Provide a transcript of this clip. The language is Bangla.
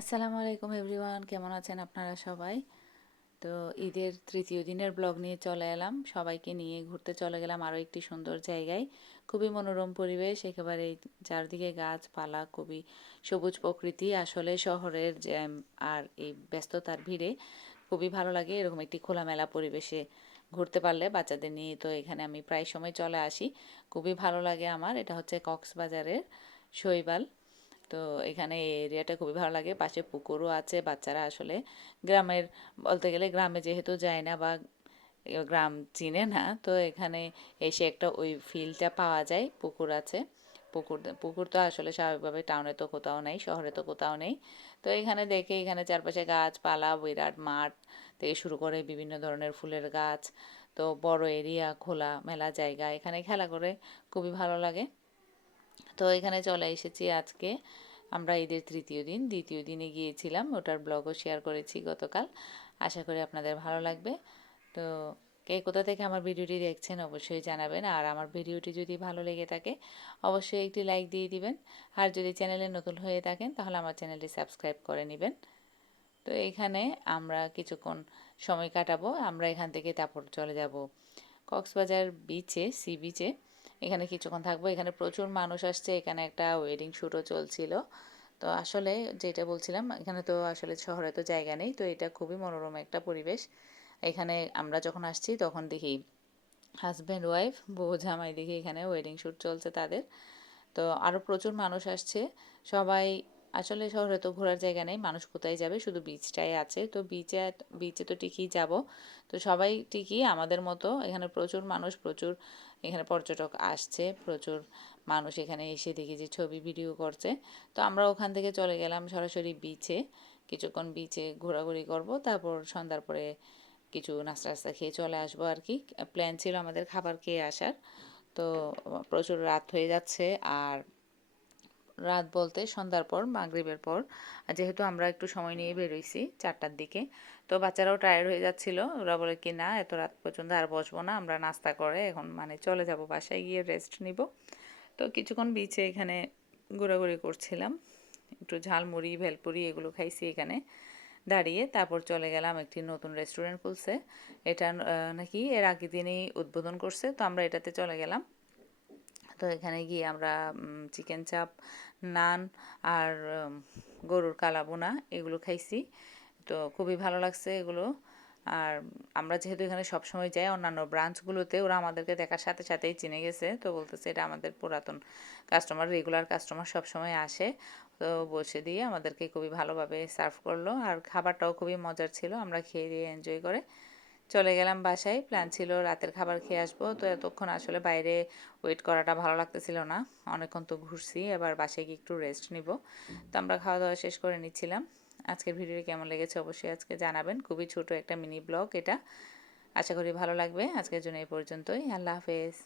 আসসালামু আলাইকুম এভরিওয়ান, কেমন আছেন আপনারা সবাই? তো ঈদের তৃতীয় দিনের ব্লগ নিয়ে চলে এলাম, সবাইকে নিয়ে ঘুরতে চলে গেলাম আরও একটি সুন্দর জায়গায়। খুবই মনোরম পরিবেশ, একেবারে চারদিকে গাছপালা, খুবই সবুজ প্রকৃতি। আসলে শহরের জ্যাম আর এই ব্যস্ততার ভিড়ে খুবই ভালো লাগে এরকম একটি খোলামেলা পরিবেশে ঘুরতে পারলে বাচ্চাদের নিয়ে। তো এখানে আমি প্রায় সময় চলে আসি, খুবই ভালো লাগে আমার। এটা হচ্ছে কক্সবাজারের শৈবাল। তো এখানে এই এরিয়াটা খুবই ভালো লাগে, পাশে পুকুরও আছে। বাচ্চারা আসলে গ্রামের, বলতে গেলে গ্রামে যেহেতু যায় না বা গ্রাম চিনে না, তো এখানে এসে একটা ওই ফিলটা পাওয়া যায়। পুকুর আছে, পুকুর পুকুর তো আসলে স্বাভাবিকভাবে টাউনে তো কোথাও নেই, শহরে তো কোথাও নেই। তো এখানে দেখে, এখানে চারপাশে গাছপালা, বিরাট মাঠ থেকে শুরু করে বিভিন্ন ধরনের ফুলের গাছ। তো বড় এরিয়া, খোলা মেলা জায়গা, এখানে খেলা করে খুবই ভালো লাগে। তো এখানে চলে এসেছি আজকে। আমরা ঈদের তৃতীয় দিন, দ্বিতীয় দিনে গিয়েছিলাম, ওটার ব্লগও শেয়ার করেছি গতকাল। আশা করি আপনাদের ভালো লাগবে। তো কে কোথা থেকে আমার ভিডিওটি দেখছেন অবশ্যই জানাবেন, আর আমার ভিডিওটি যদি ভালো লেগে থাকে অবশ্যই একটি লাইক দিয়ে দিবেন। আর যদি চ্যানেলে নতুন হয়ে থাকেন তাহলে আমার চ্যানেলটি সাবস্ক্রাইব করে নেবেন। তো এখানে আমরা কিছুক্ষণ সময় কাটাবো। আমরা এখান থেকে তারপর চলে যাব কক্সবাজার বিচে, সি বিচে। এখানে কিছুক্ষণ থাকবো। এখানে প্রচুর মানুষ আসছে, এখানে একটা ওয়েডিং শ্যুটও চলছিল। তো আসলে যেটা বলছিলাম, এখানে তো আসলে শহরে তো জায়গা নেই, তো এটা খুবই মনোরম একটা পরিবেশ। এখানে আমরা যখন আসছি তখন দেখি হাজব্যান্ড ওয়াইফ, বউ জামাই, দেখি এখানে ওয়েডিং শ্যুট চলছে তাদের। তো আরও প্রচুর মানুষ আসছে সবাই। আসলে শহরে তো ঘোরার জায়গা নেই, মানুষ কোথায় যাবে, শুধু বিচটাই আছে। তো বিচে বিচে তো ঠিকই যাব। তো সবাই ঠিকই আমাদের মতো, এখানে প্রচুর মানুষ, প্রচুর এখানে পর্যটক আসছে, প্রচুর মানুষ এখানে এসে দেখি যে ছবি ভিডিও করছে। তো আমরা ওখান থেকে চলে গেলাম সরাসরি বিচে, কিছুক্ষণ বিচে ঘোরাঘুরি করব, তারপর সন্ধ্যার পরে কিছু নাস্তা টাস্তা খেয়ে চলে আসবো আর কি। প্ল্যান ছিল আমাদের খাবার খেয়ে আসার। তো প্রচুর রাত হয়ে যাচ্ছে। আর রাত বলতে সন্ধ্যার পর, মাগরিবের পর, যেহেতু আমরা একটু সময় নিয়ে বেরোইছি 4টার দিকে। তো বাচ্চারাও টায়ার্ড হয়ে যাচ্ছিল, ওরা বলে কি না এত রাত পর্যন্ত আর বসবো না, আমরা নাস্তা করে এখন মানে চলে যাব, বাসায় গিয়ে রেস্ট নিব। তো কিছুক্ষণ বিচে এখানে ঘোরাঘুরি করছিলাম, একটু ঝালমুড়ি, ভেলপুরি এগুলো খাইছি এখানে দাঁড়িয়ে। তারপর চলে গেলাম, একটি নতুন রেস্টুরেন্ট খুলছে, এটা নাকি এর আগের দিনেই উদ্বোধন করছে, তো আমরা এটাতে চলে গেলাম। তো এখানে গিয়ে আমরা চিকেন চাপ, নান আর গরুর কালাবোনা এগুলো খাইছি। তো খুবই ভালো লাগছে এগুলো। আর আমরা যেহেতু এখানে সবসময় যাই, অন্যান্য ব্রাঞ্চগুলোতে ওরা আমাদেরকে দেখার সাথে সাথেই চিনে গেছে, তো বলতেছে এটা আমাদের পুরাতন কাস্টমার, রেগুলার কাস্টমার সবসময় আসে। তো বসে দিয়ে আমাদেরকে খুবই ভালোভাবে সার্ভ করলো, আর খাবারটাও খুবই মজার ছিল। আমরা খেয়ে দিয়ে এনজয় করে চলে গেলাম বাসায়। প্ল্যান ছিল রাতের খাবার খেয়ে আসবো, তো এতক্ষণ আসলে বাইরে ওয়েট করাটা ভালো লাগতেছিল না, অনেকক্ষণ তো ঘুরছি, এবার বাসায় গিয়ে একটু রেস্ট নিব। তো আমরা খাওয়া দাওয়া শেষ করে নিচ্ছিলাম। আজকের ভিডিওটি কেমন লেগেছে অবশ্যই আজকে জানাবেন, খুবই ছোট একটা মিনি ব্লগ এটা। আশা করি ভালো লাগবে। আজকের জন্য এই পর্যন্তই, আল্লাহ হাফেজ।